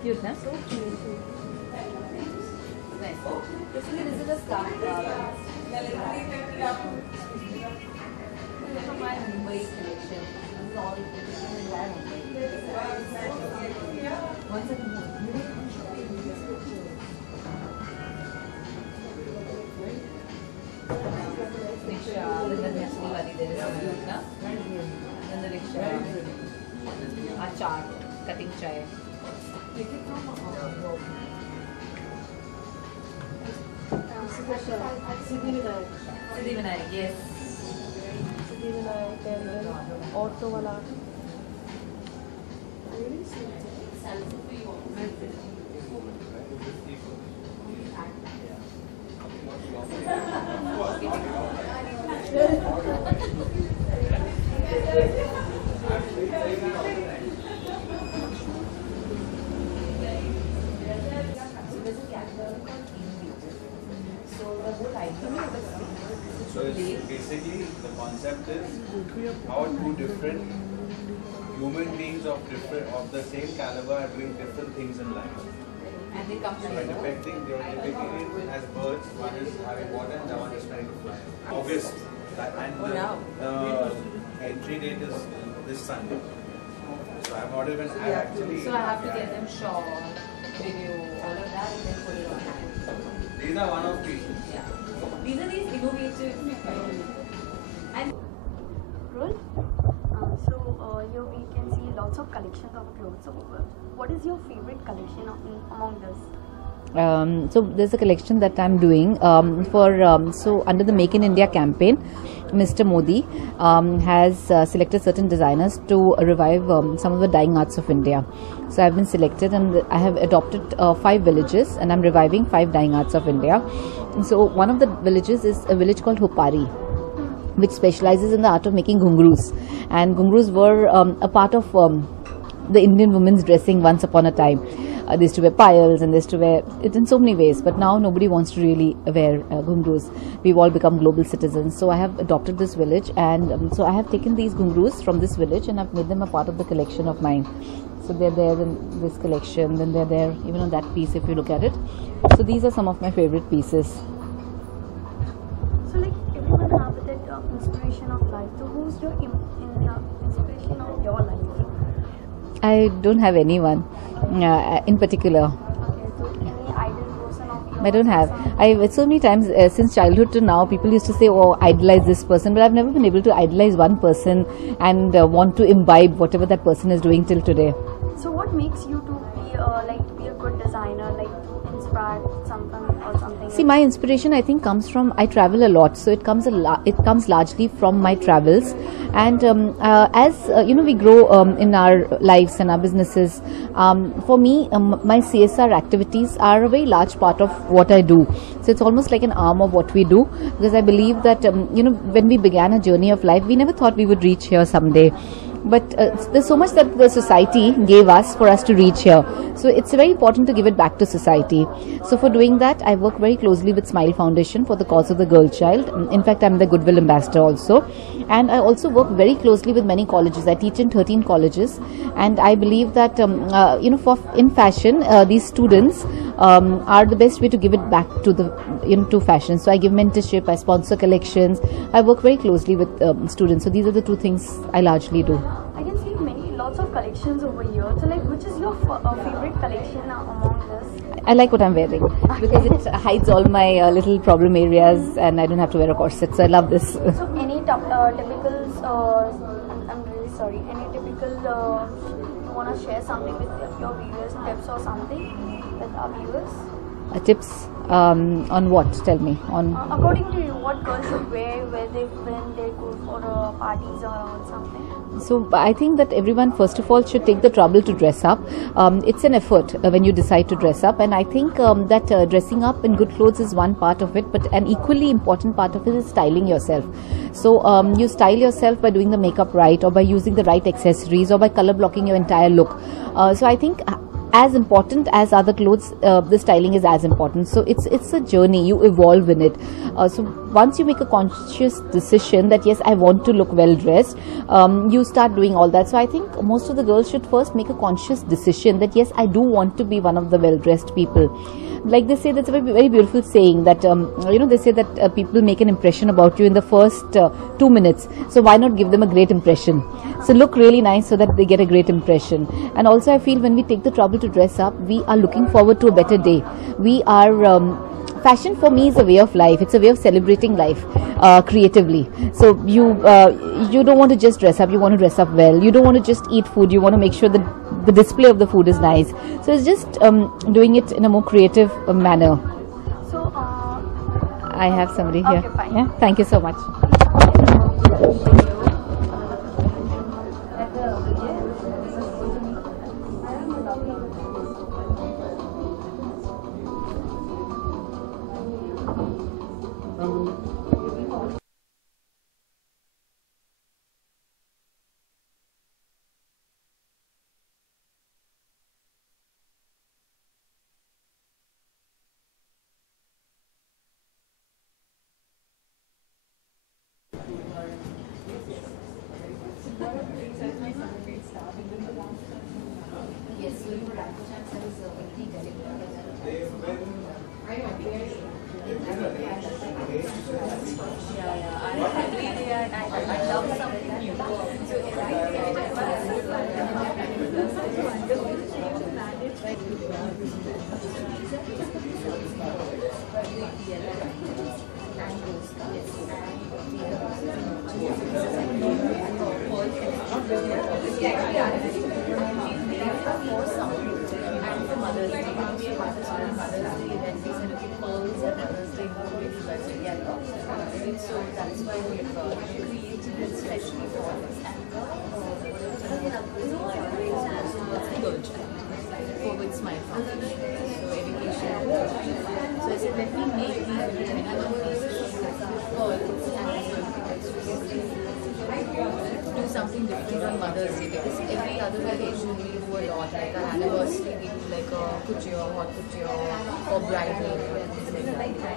Cute, na? So cute. Nice. Basically, this is a scarf. From my Mumbai collection. This is all one second. Rickshaw. Then the Nestle wali there is na. Then the rickshaw. Achar, cutting chai. Siddhivinayak, yes. Siddhivinayak and auto wala. So it's basically the concept is how two different human beings of the same caliber are doing different things in life. And they come So they are depicting it as birds. One is having water and the one is trying to fly. August, and the entry date is this Sunday. So I'm ordered when I actually. So I have to get them shot, video, all of that, and then put it on hand. These are one of these. Yeah. These are these innovative and Roll. So here we can see lots of collections of clothes. So what is your favorite collection among this? So there's a collection that I'm doing so under the Make in India campaign. Mr. Modi has selected certain designers to revive some of the dying arts of India. So I've been selected and I have adopted 5 villages and I'm reviving 5 dying arts of India. And so one of the villages is a village called Hupari, which specializes in the art of making ghungroos. And ghungroos were a part of the Indian women's dressing once upon a time. They used to wear payals and they used to wear it in so many ways, but now nobody wants to really wear ghungroos. We've all become global citizens. So I have adopted this village and so I have taken these ghungroos from this village and I've made them a part of the collection of mine. So they're there in this collection, then they're there even on that piece if you look at it. So these are some of my favorite pieces. So like everyone have that inspiration of life. So who's your inspiration of your life? I don't have anyone in particular. Okay, so any idol person of yours? I don't have. So many times since childhood to now, people used to say, "Oh, idolize this person," but I've never been able to idolize one person and want to imbibe whatever that person is doing till today. So what makes you to be a good designer, like to inspire something or something? See, my inspiration I think comes from, I travel a lot, so it comes largely from my travels, and as we grow in our lives and our businesses. For me, my CSR activities are a very large part of what I do. So it's almost like an arm of what we do, because I believe that when we began a journey of life, we never thought we would reach here someday. But there's so much that the society gave us for us to reach here. So it's very important to give it back to society. So for doing that, I work very closely with Smile Foundation for the cause of the girl child. In fact, I'm the Goodwill Ambassador also. And I also work very closely with many colleges. I teach in 13 colleges. And I believe that, in fashion, these students are the best way to give it back to to fashion. So I give mentorship, I sponsor collections. I work very closely with students. So these are the 2 things I largely do. I can see lots of collections over here. So like, which is your favorite collection among this? I like what I'm wearing because it hides all my little problem areas and I don't have to wear a corset. So I love this. So any typical, I'm really sorry, any typical, you want to share something with your viewers, tips or something with our viewers? Tips on what? Tell me. On According to you, what girls should wear when they go for parties or something? So I think that everyone first of all should take the trouble to dress up. It's an effort when you decide to dress up, and I think that dressing up in good clothes is one part of it, but an equally important part of it is styling yourself. So you style yourself by doing the makeup right, or by using the right accessories, or by color blocking your entire look. So I think as important as other clothes, the styling is as important. So it's a journey, you evolve in it. So once you make a conscious decision that yes, I want to look well dressed, you start doing all that. So I think most of the girls should first make a conscious decision that yes, I do want to be one of the well dressed people. Like they say, that's a very, very beautiful saying that they say that people make an impression about you in the first 2 minutes. So why not give them a great impression? So look really nice so that they get a great impression. And also I feel when we take the trouble to dress up, we are looking forward to a better day. We are fashion for me is a way of life. It's a way of celebrating life creatively. So you don't want to just dress up, you want to dress up well. You don't want to just eat food, you want to make sure that the display of the food is nice. So it's just doing it in a more creative manner. So I have somebody here. Okay, fine. Yeah, thank you so much. I love something new. So that's why we've created it especially for this good for with Smile Foundation. So education. So I said let me make these 21 pieces do something different on Mother's Day, because every other occasion we do a lot, like our anniversary we do like a couture, hot couture, or bridal, and things like that.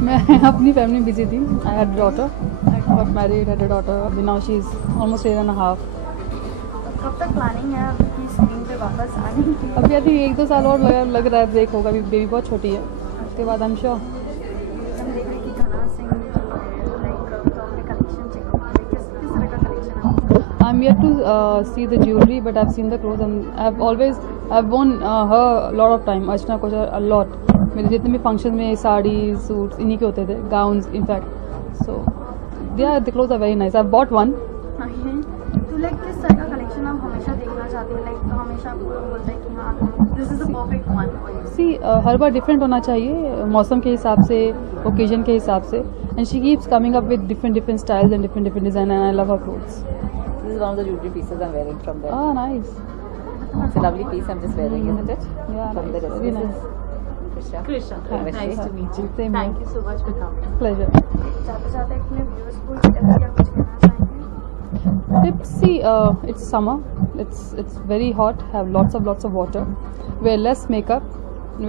मैं अपनी family busy थी. I had a daughter. I got married, had a daughter. Abhi now she is almost 1.5 years. कब तक planning है आपकी screen पे वापस आने की? अभी आई थिंक 1-2 साल और लग रहा है ब्रेक होगा. अभी बेबी बहुत छोटी है. उसके बाद आई एम श्योर. हम देख रहे हैं कि धना सिंह लाइक अपने कलेक्शन चेक किस तरह का कलेक्शन है? I'm yet to see the jewelry, but I've seen the clothes and I've worn her a lot of time. Archana Kochhar a lot. मेरे जितने भी फंक्शन में साड़ी सूट्स इन्हीं के होते थे, gowns in fact. So the clothes are very nice. I bought one. तो like किस तरह का कलेक्शन आप हमेशा देखना चाहते हैं? लाइक हमेशा आपको बोलते हैं कि हाँ this is the perfect one for you. See हर बार डिफरेंट होना चाहिए मौसम के हिसाब से, ओकेजन के हिसाब से. And she keeps coming up with different styles and different design and I love her clothes. This is one of the jewelry pieces I'm wearing from there. Ah, nice. It's a lovely piece I'm just wearing, isn't it? Yeah, From the nice. Very nice. Krisha. Krisha, Hi. nice to meet you. Same Thank here. you so much for coming. Pleasure. जाते जाते अपने viewers को tip या कुछ कहना चाहेंगे? Tips, see, it's summer. It's very hot. Have lots of water. Wear less makeup.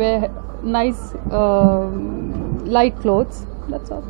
Wear nice light clothes. That's all.